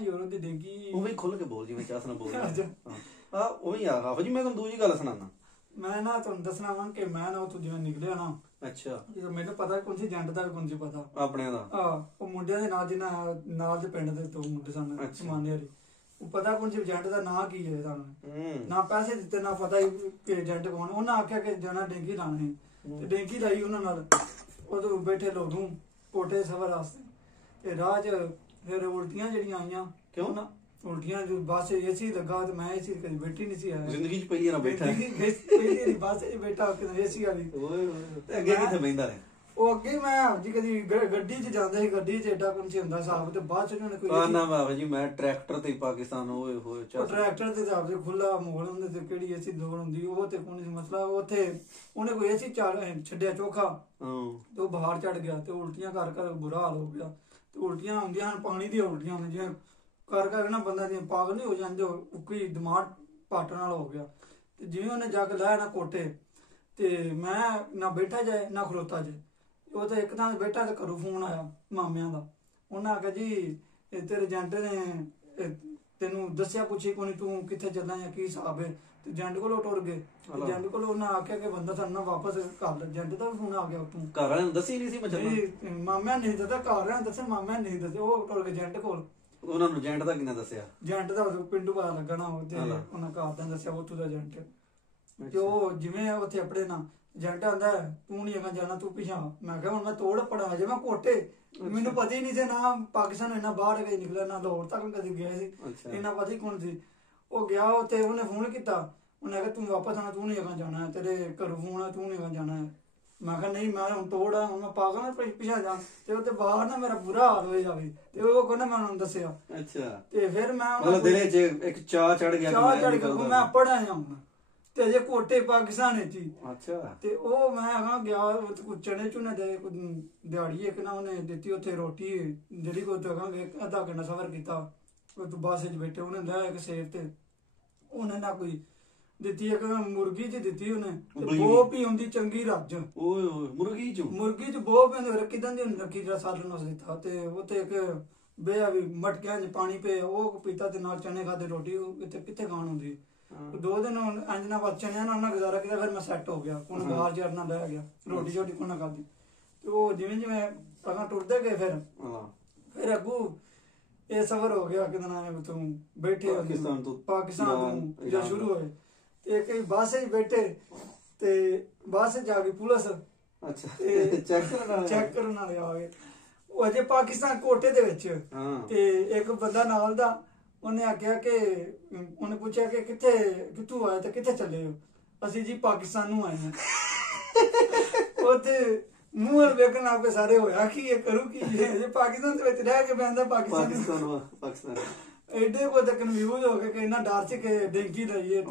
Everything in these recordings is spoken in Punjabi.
ਯੂਰੋ ਦੀ ਡਿੰਗੀ ਉਹ ਵੀ ਖੁੱਲ ਕੇ ਬੋਲ ਜਿਵੇਂ ਚਾਹ ਨਾਲ ਬੋਲ ਹਾਂ ਉਹੀ ਆ ਆਹੋ ਜੀ। ਮੈਂ ਤੁਹਾਨੂੰ ਦੂਜੀ ਗੱਲ ਸੁਣਾਉਣਾ। ਮੈਂ ਨਾ ਤੁਹਾਨੂੰ ਦੱਸਣਾ ਵਾ ਕਿ ਮੈਂ ਨਾ ਉੱਥੋਂ ਜਿਵੇਂ ਨਿਕਲਿਆ ਨਾ, ਅੱਛਾ, ਮੈਨੂੰ ਪਤਾ ਕੌਣ ਸੀ ਏਜੰਟ ਦਾ, ਕੌਣ ਸੀ ਪਤਾ ਆਪਣਿਆਂ ਦਾ। ਉਹ ਮੁੰਡਿਆਂ ਦੇ ਨਾਲ ਜਿਹਨਾਂ ਨਾਲ ਦੇ ਪਿੰਡ ਦੇ ਦੋ ਮੁੰਡੇ ਸਨ ਸਮਾਨੇ ਵਾਲੇ, ਉਹ ਪਤਾ ਕੌਣ ਸੀ ਏਜੰਟ ਦਾ ਨਾਂ ਕੀ ਹੈ ਸਾਨੂੰ, ਨਾ ਪੈਸੇ ਦਿੱਤੇ ਨਾ ਪਤਾ ਕਿ ਏਜੰਟ ਕੌਣ। ਉਹਨਾਂ ਆਖਿਆ ਕਿ ਜਾਣਾ ਡੇਂਗੀ ਲਾਣੀ ਤੇ ਡੇਂਗੀ ਲਾਈ ਉਹਨਾਂ ਨਾਲ। ਉਦੋਂ ਬੈਠੇ ਲੋਕ ਨੂੰ ਕੋਟੇ ਸਫਰ ਵਾਸਤੇ ਤੇ ਰਾਹ 'ਚ ਫਿਰ ਉਲਟੀਆਂ ਜਿਹੜੀਆਂ ਆਈਆਂ। ਕਿਉਂ ਨਾ ਉਲਟੀਆਂ ਬਸ ਏਸੀ ਲੱਗਾ ਤੇ ਮੈਂ ਏਸੀ ਕਦੀ ਬੈਠੀ ਨਹੀਂ ਸੀ ਆਇਆ ਜ਼ਿੰਦਗੀ 'ਚ ਪਹਿਲੀ ਵਾਰ ਬੈਠਾ ਪਹਿਲੀ ਬਸ ਬੈਠਾ ਏਸੀ ਵਾਲੀ। ਅੱਗੇ ਕਿੱਥੇ ਬਹਿੰਦਾ ਰਿਹਾ ਉਹ ਅੱਗੇ ਮੈਂ ਜੀ ਕਦੀ ਗੱਡੀ 'ਚ ਜਾਂਦਾ ਸੀ, ਗੱਡੀ 'ਚ ਏਡਾ ਕੁਝ ਹੁੰਦਾ ਹਿਸਾਬ ਤੇ ਬਾਅਦ 'ਚ ਉਹਨਾਂ ਨੇ ਕੋਈ ਨਾ ਬਾਬਾ ਜੀ ਮੈਂ ਟਰੈਕਟਰ ਤੇ ਪਾਕਿਸਤਾਨ ਹੋਏ ਹੋਏ ਟਰੈਕਟਰ ਤੇ ਹਿਸਾਬ ਤੇ ਖੁੱਲਾ ਮਾਹੌਲ ਹੁੰਦੇ ਤੇ ਕਿਹੜੀ ਏਸੀ ਲੋੜ ਹੁੰਦੀ ਉਹ ਤੇ ਕੋਈ ਮਸਲਾ। ਉੱਥੇ ਉਹਨੇ ਕੋਈ ਏਸੀ ਛੱਡਿਆ ਚੋਖਾ ਤੇ ਉਹ ਬਾਹਰ ਚੜ ਗਿਆ ਤੇ ਉਲਟੀਆਂ ਕਰ ਕਰ ਬੁਰਾ ਹਾਲ ਹੋ ਗਿਆ। ਤੇ ਉਲਟੀਆਂ ਹੁੰਦੀਆਂ ਹਨ ਪਾਣੀ ਦੀਆਂ ਉਲਟੀਆਂ ਹੁੰਦੀਆਂ ਜਿਵੇਂ ਕਰ ਕਰ ਨਾ ਬੰਦਾ ਜਿਵੇਂ ਪਾਗਲ ਨਹੀਂ ਹੋ ਜਾਂਦੇ, ਉੱਕੀ ਦਿਮਾਗ ਪਾਟਣ ਨਾਲ ਹੋ ਗਿਆ। ਤੇ ਜਿਵੇਂ ਉਹਨੇ ਜਾ ਕੇ ਲਾਇਆ ਨਾ ਕੋਟੇ ਤੇ ਮੈਂ ਨਾ ਬੈਠਾ ਜਾਏ ਨਾ ਖਲੋਤਾ ਜਾਏ। ਉਹ ਤੇ ਇੱਕ ਥਾਂ ਬੈਠਾ ਤੇ ਘਰੋਂ ਫੋਨ ਆਇਆ ਮਾਮਿਆਂ ਦਾ। ਉਹਨਾਂ ਆਖਿਆ ਜੀ ਇਹ ਤੇਰੇ ਏਜੰਟ ਨੇ ਤੈਨੂੰ ਦੱਸਿਆ ਪੁੱਛੀ ਕੋਈ ਤੂੰ ਕਿੱਥੇ ਚੱਲਣਾ ਜਾਂ ਕੀ ਹਿਸਾਬ ਹੈ। ਤੇ ਏਜੰਟ ਕੋਲੋਂ ਟੁਰ ਗਏ। ਏਜੰਟ ਕੋਲੋਂ ਉਹਨਾਂ ਆਖਿਆ ਕਿ ਬੰਦਾ ਸਾਨੂੰ ਵਾਪਸ ਕਰ ਲੈ। ਏਜੰਟ ਦਾ ਫੋਨ ਆ ਗਿਆ ਉੱਥੋਂ। ਘਰ ਵਾਲਿਆਂ ਨੂੰ ਦੱਸੀ ਨਹੀਂ ਸੀ ਮੈਂ ਮਾਮਿਆਂ ਨਹੀਂ ਦੱਸਿਆ, ਘਰ ਵਾਲਿਆਂ ਦੱਸਿਆ, ਮਾਮਿਆਂ ਨਹੀਂ ਦੱਸਿਆ। ਉਹ ਟੁਰ ਗਏ ਏਜੰਟ ਕੋਲ। ਉਹਨਾਂ ਨੂੰ ਏਜੰਟ ਦਾ ਕਿੰਨਾ ਦੱਸਿਆ? ਏਜੰਟ ਦਾ ਪਿੰਡੂ ਪਤਾ ਲੱਗਣਾ ਉਹ ਤੇ ਉਹਨਾਂ ਘਰ ਦਾ ਦੱਸਿਆ ਉੱਥੋਂ ਦਾ ਏਜੰਟ। ਤੇ ਉਹ ਜਿਵੇਂ ਉੱਥੇ ਆਪਣੇ ਨਾ ਏਜੰਟ ਆਂਦਾ ਤੂੰ ਨਹੀਂ ਹੈਗਾ ਜਾਣਾ ਤੂੰ ਪਿਛਾ। ਮੈਂ ਕਿਹਾ ਹੁਣ ਮੈਂ ਤੋੜ ਪੜਾ ਜੇ ਮੈਂ ਕੋਟੇ ਮੈਨੂੰ ਪਤਾ ਹੀ ਨਹੀਂ ਸੀ ਨਾ ਪਾਕਿਸਤਾਨ ਇੰਨਾ ਬਾਹਰ ਗਏ ਨਿਕਲਿਆ ਨਾ ਲਾਹੌਰ ਤੱਕ ਕਦੇ ਗਿਆ ਸੀ ਇੰਨਾ ਪਤਾ ਹੀ ਕੌਣ ਸੀ। ਉਹ ਗਿਆ ਉੱਥੇ ਉਹਨੇ ਫੋਨ ਕੀਤਾ। ਉਹਨੇ ਕਿਹਾ ਤੂੰ ਵਾਪਸ ਆਣਾ, ਤੂੰ ਨਹੀਂ ਹੈਗਾ ਜਾਣਾ, ਤੇਰੇ ਘਰੋਂ ਫੋਨ ਆ, ਤੂੰ ਨਹੀਂ ਹੈਗਾ ਜਾਣਾ। ਮੈਂ ਕਿਹਾ ਨਹੀਂ ਮੈਂ ਹੁਣ ਤੋੜ ਆ, ਹੁਣ ਮੈਂ ਪਾਗਲ ਨਾ ਪਿਛਾ ਜਾ। ਤੇ ਉੱਥੇ ਬਾਹਰ ਨਾ ਮੇਰਾ ਬੁਰਾ ਹਾਲ ਹੋਇਆ ਜਾਵੇ। ਤੇ ਉਹ ਕਹਿੰਦਾ ਮੈਂ ਉਹਨੂੰ ਦੱਸਿਆ। ਅੱਛਾ ਤੇ ਫਿਰ ਮੈਂ ਮਤਲਬ ਦਿਲੇ 'ਚ ਇੱਕ ਚਾਹ ਚੜ ਗਿਆ ਮੈਂ ਪੜ੍ਹ ਆਇਆ ਹੁਣ ਤੇ ਅਜੇ ਕੋਟੇ ਪਾਕਿਸਤਾਨ ਵਿੱਚ ਹੀ। ਅੱਛਾ ਤੇ ਉਹ ਮੈਂ ਹੈਗਾ ਗਿਆ ਚਣੇ ਚੁਨੇ ਦੇ ਦਿਹਾੜੀ ਇੱਕ ਨਾ ਉਹਨੇ ਦਿੱਤੀ ਉੱਥੇ ਰੋਟੀ ਜਿਹੜੀ ਕੋ ਅੱਧਾ ਘੰਟਾ ਸਫ਼ਰ ਕੀਤਾ ਤੂੰ ਬੱਸ 'ਚ ਬੈਠੇ। ਉਹਨੇ ਲਿਆ ਇੱਕ ਸੇਬ ਤੇ ਉਹਨੇ ਨਾ ਕੋਈ ਦਿੱਤੀ ਇੱਕ ਮੁਰਗੀ 'ਚ ਦਿੱਤੀ ਉਹਨੇ ਬੋ ਪੀ ਹੁੰਦੀ ਚੰਗੀ ਰੱਜ। ਓਏ ਹੋਏ ਮੁਰਗੀ 'ਚ ਬੋ ਪੀ ਕਿਦਾਂ ਦੀ ਰੱਖੀ ਜਿਹੜਾ ਸਾਲਣ ਉਸ ਦਿੱਤਾ। ਤੇ ਉੱਥੇ ਇੱਕ ਬੇਆ ਵੀ ਮਟਕਿਆਂ 'ਚ ਪਾਣੀ ਪਿਆ ਉਹ ਪੀਤਾ ਤੇ ਨਾਲ ਚਨੇ ਖਾਦੇ ਰੋਟੀ। ਇੱਥੇ ਕਿੱਥੇ ਖਾਣ ਹੁੰਦੀ। 2 ਦਿਨ ਇੰਜ ਨਾ ਬਾਅਦ ਚਣਿਆਂ ਨਾਲ ਨਾ ਗੁਜ਼ਾਰਾ ਕੀਤਾ। ਫਿਰ ਮੈਂ ਸੈੱਟ ਹੋ ਗਿਆ। ਹੁਣ ਬਾਹਰ ਚੜਨਾ ਲੈ ਗਿਆ ਰੋਟੀ ਛੋਟੀ ਕੋਨਾ ਖਾਦੀ। ਤੇ ਉਹ ਜਿਵੇਂ ਜਿਵੇਂ ਅਗਾਂ ਟੁਰਦੇ ਗਏ ਫਿਰ ਅੱਗੂ ਇਹ ਸਫ਼ਰ ਹੋ ਗਿਆ ਕਿ ਨਾ ਤੂੰ ਬੈਠੇ ਪਾਕਿਸਤਾਨ ਤੋਂ ਜਾਂ ਸ਼ੁਰੂ ਹੋਏ ਤੇ ਕਈ ਬੱਸ 'ਚ ਬੈਠੇ ਤੇ ਬੱਸ 'ਚ ਜਾ ਕੇ ਪੁਲਿਸ ਚੈੱਕ ਕਰਨ ਵਾਲੇ ਆ ਗਏ। ਉਹ ਅਜੇ ਪਾਕਿਸਤਾਨ ਕੋਟੇ ਦੇ ਵਿੱਚ ਤੇ ਇੱਕ ਬੰਦਾ ਨਾਲ ਦਾ ਉਹਨੇ ਆਖਿਆ ਕਿ ਉਹਨੇ ਪੁੱਛਿਆ ਕਿ ਕਿੱਥੋਂ ਆਏ ਤੇ ਕਿੱਥੇ ਚੱਲੇ ਹੋ। ਅਸੀਂ ਜੀ ਪਾਕਿਸਤਾਨ ਨੂੰ ਆਏ ਹਾਂ। ਉੱਥੇ ਮੂੰਹ ਵੇਖਣ ਆਪੇ ਸਾਰੇ ਹੋਇਆ ਕਿ ਇਹ ਕਰੂ ਕੀ ਜੇ ਪਾਕਿਸਤਾਨ ਦੇ ਵਿੱਚ ਰਹਿ ਕੇ ਪੈਂਦਾ ਪਾਕਿਸਤਾਨ ਐਡੇ ਕੋ ਤਾਂ ਕਨਫਿਊਜ਼ ਹੋ ਕੇ ਇੰਨਾ ਡਰ ਚ ਕਿ ਡੇਂਗੀ ਲਈਏ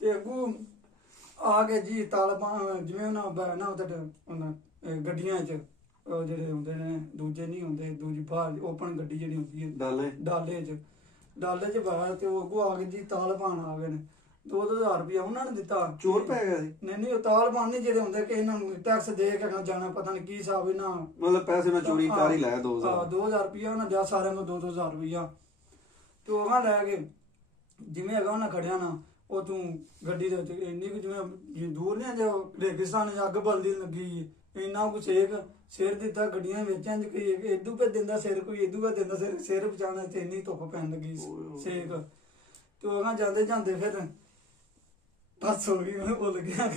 ਤੇ ਅੱਗੂ ਆ ਕੇ ਜੀ ਤਾਲਿਬਾਨ ਜਿਵੇਂ ਉਹਨਾਂ ਨਾ ਉਹਦੇ ਗੱਡੀਆਂ 'ਚ ਜਿਹੜੇ ਹੁੰਦੇ ਨੇ ਦੂਜੇ ਨਹੀਂ ਹੁੰਦੇ ਦੂਜੀ ਬਾਹਰ ਓਪਨ ਗੱਡੀ ਜਿਹੜੀ ਹੁੰਦੀ ਹੈ ਡਾਲੇ 'ਚ ਬਾਹਰ ਤੇ ਉਹ ਅੱਗੋਂ ਆ ਕੇ ਜੀ ਤਾਲਿਬਾਨ ਆ ਗਏ ਨੇ। 2,000 ਰੁਪਇਆ ਉਹਨਾਂ ਨੇ ਦਿੱਤਾ। ਚੋਰ ਪੈ ਗਿਆ ਸੀ? ਨਹੀਂ ਉਹ ਤਾਲਿਬਾਨ ਨਹੀਂ ਜਿਹੜੇ ਹੁੰਦੇ ਕਿ ਇਹਨਾਂ ਨੂੰ ਟੈਕਸ ਦੇ ਕੇ ਜਾਣਾ ਪਤਾ ਨਹੀਂ ਕੀ ਹਿਸਾਬ ਇਹਨਾਂ ਮਤਲਬ ਪੈਸੇ ਨਾਲ ਚੋਰੀ ਕਰ ਹੀ ਲਾਇਆ 2,000 ਰੁਪਇਆ ਉਹਨਾਂ ਦਿਆ ਸਾਰਿਆਂ ਨੂੰ 2,000 ਰੁਪਇਆ। ਤੇ ਉਹ ਲੈ ਕੇ ਜਿਵੇਂ ਹੈਗਾ ਉਹਨਾਂ ਖੜਿਆ ਨਾ ਉਹ ਤੂੰ ਗੱਡੀ ਦੇ ਉੱਤੇ ਇੰਨੀ ਕੁ ਜਿਵੇਂ ਦੂਰ ਨਹੀਂ ਜੋ ਰੇਗਿਸਤਾਨ ਅੱਗ ਬਲਦੀ ਲੱਗੀ ਇੰਨਾ ਕੁ ਸਿਰ ਦਿੱਤਾ ਗੱਡੀਆਂ ਵੇਚਾਂ ਕੋਈ ਇਦੂ ਪੇ ਦਿੰਦਾ ਸਿਰ ਕੋਈ ਇਦੂ ਪੇ ਦਿੰਦਾ ਸਿਰ ਬਚਾਉਣਾ ਤੇ ਇੰਨੀ ਧੁੱਪ ਪੈਣ ਲੱਗੀ ਸੇਕ। ਤੇ ਉਹ ਜਾਂਦੇ ਜਾਂਦੇ ਫਿਰ ਬਸ ਹੋ ਗਈ ਮੈਂ ਭੁੱਲ ਗਿਆ।